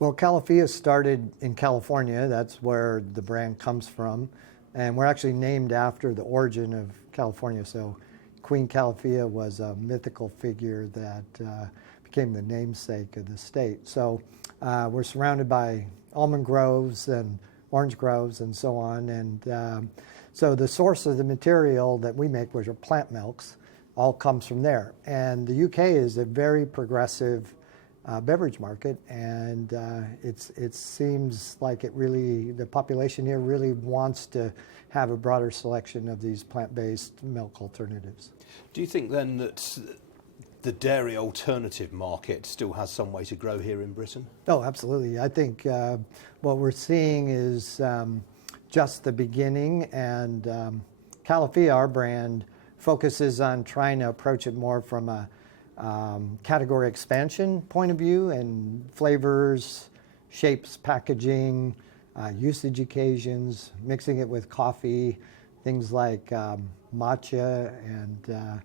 Well, Califia started in California. That's where the brand comes from. And we're actually named after the origin of California. So Queen Califia was a mythical figure that became the namesake of the state. So we're surrounded by almond groves and orange groves and so on. And so the source of the material that we make, which are plant milks, all comes from there. And the UK is a very progressive beverage market, and it seems like the population here really wants to have a broader selection of these plant-based milk alternatives. Do you think then that the dairy alternative market still has some way to grow here in Britain? Oh, absolutely. I think what we're seeing is just the beginning, and Califia, our brand, focuses on trying to approach it more from a category expansion point of view, and flavors, shapes, packaging, usage occasions, mixing it with coffee, things like matcha and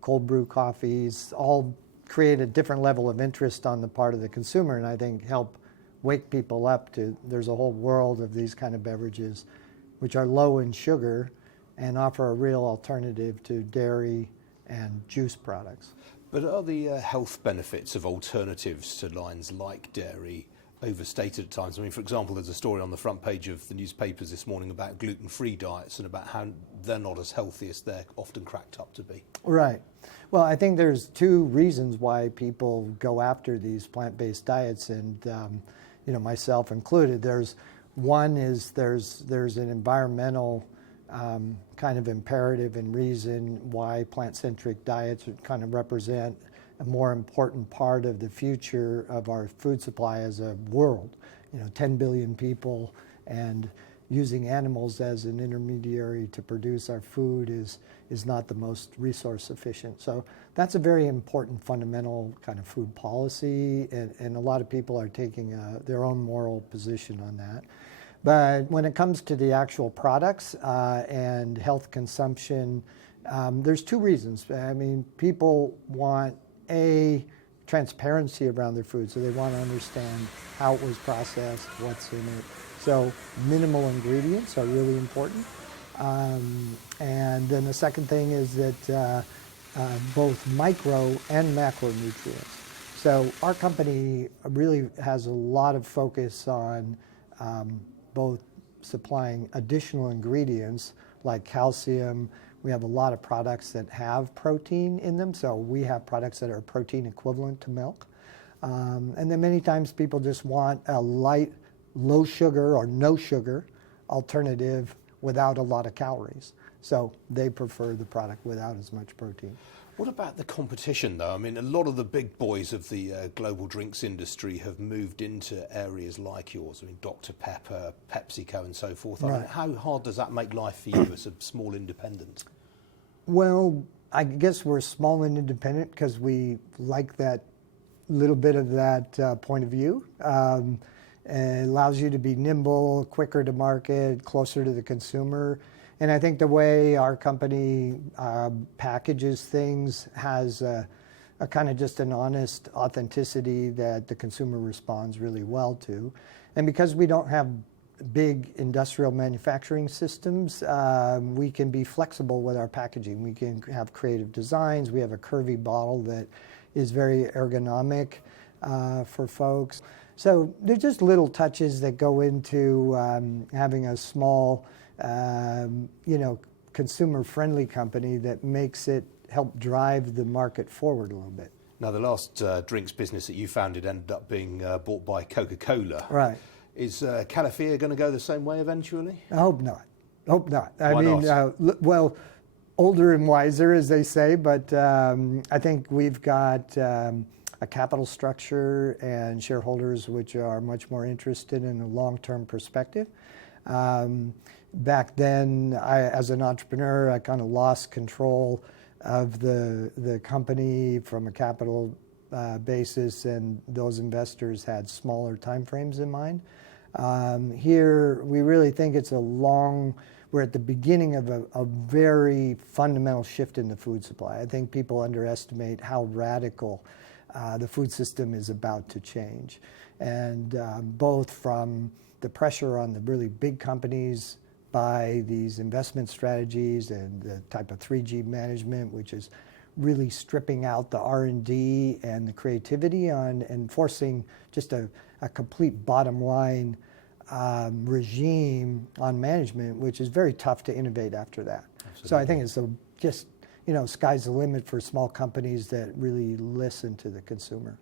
cold brew coffees, all create a different level of interest on the part of the consumer, and I think help wake people up to there's a whole world of these kind of beverages which are low in sugar and offer a real alternative to dairy and juice products. But are the health benefits of alternatives to lines like dairy overstated at times? I mean, for example, there's a story on the front page of the newspapers this morning about gluten-free diets and about how they're not as healthy as they're often cracked up to be. Right. Well, I think there's two reasons why people go after these plant-based diets, and myself included. There's an environmental kind of imperative and reason why plant-centric diets would kind of represent a more important part of the future of our food supply as a world. 10 billion people, and using animals as an intermediary to produce our food is not the most resource efficient. So that's a very important fundamental kind of food policy, and a lot of people are taking their own moral position on that. But when it comes to the actual products and health consumption, there's two reasons. I mean, people want transparency around their food, so they want to understand how it was processed, what's in it. So minimal ingredients are really important. And then the second thing is that both micro and macronutrients. So our company really has a lot of focus on both supplying additional ingredients like calcium. We have a lot of products that have protein in them, so we have products that are protein equivalent to milk. And then many times people just want a light, low sugar or no sugar alternative without a lot of calories. So they prefer the product without as much protein. What about the competition, though? I mean, a lot of the big boys of the global drinks industry have moved into areas like yours. I mean, Dr. Pepper, PepsiCo and so forth. I mean, how hard does that make life for you as a small independent? Well, I guess we're small and independent because we like that little bit of that point of view. It allows you to be nimble, quicker to market, closer to the consumer. And I think the way our company packages things has a kind of just an honest authenticity that the consumer responds really well to. And because we don't have big industrial manufacturing systems, we can be flexible with our packaging. We can have creative designs. We have a curvy bottle that is very ergonomic for folks. So there's just little touches that go into having a small consumer-friendly company that makes it help drive the market forward a little bit. Now, the last drinks business that you founded ended up being bought by Coca-Cola. Right. Is Califia going to go the same way eventually? I hope not. Why not? Well, older and wiser, as they say, but I think we've got a capital structure and shareholders which are much more interested in a long-term perspective. Back then, as an entrepreneur, I kind of lost control of the company from a capital basis, and those investors had smaller timeframes in mind. Here, we really think we're at the beginning of a very fundamental shift in the food supply. I think people underestimate how radical the food system is about to change. And both from the pressure on the really big companies by these investment strategies and the type of 3G management, which is really stripping out the R&D and the creativity on and forcing just a complete bottom line regime on management, which is very tough to innovate after that. Absolutely. So I think it's just, sky's the limit for small companies that really listen to the consumer.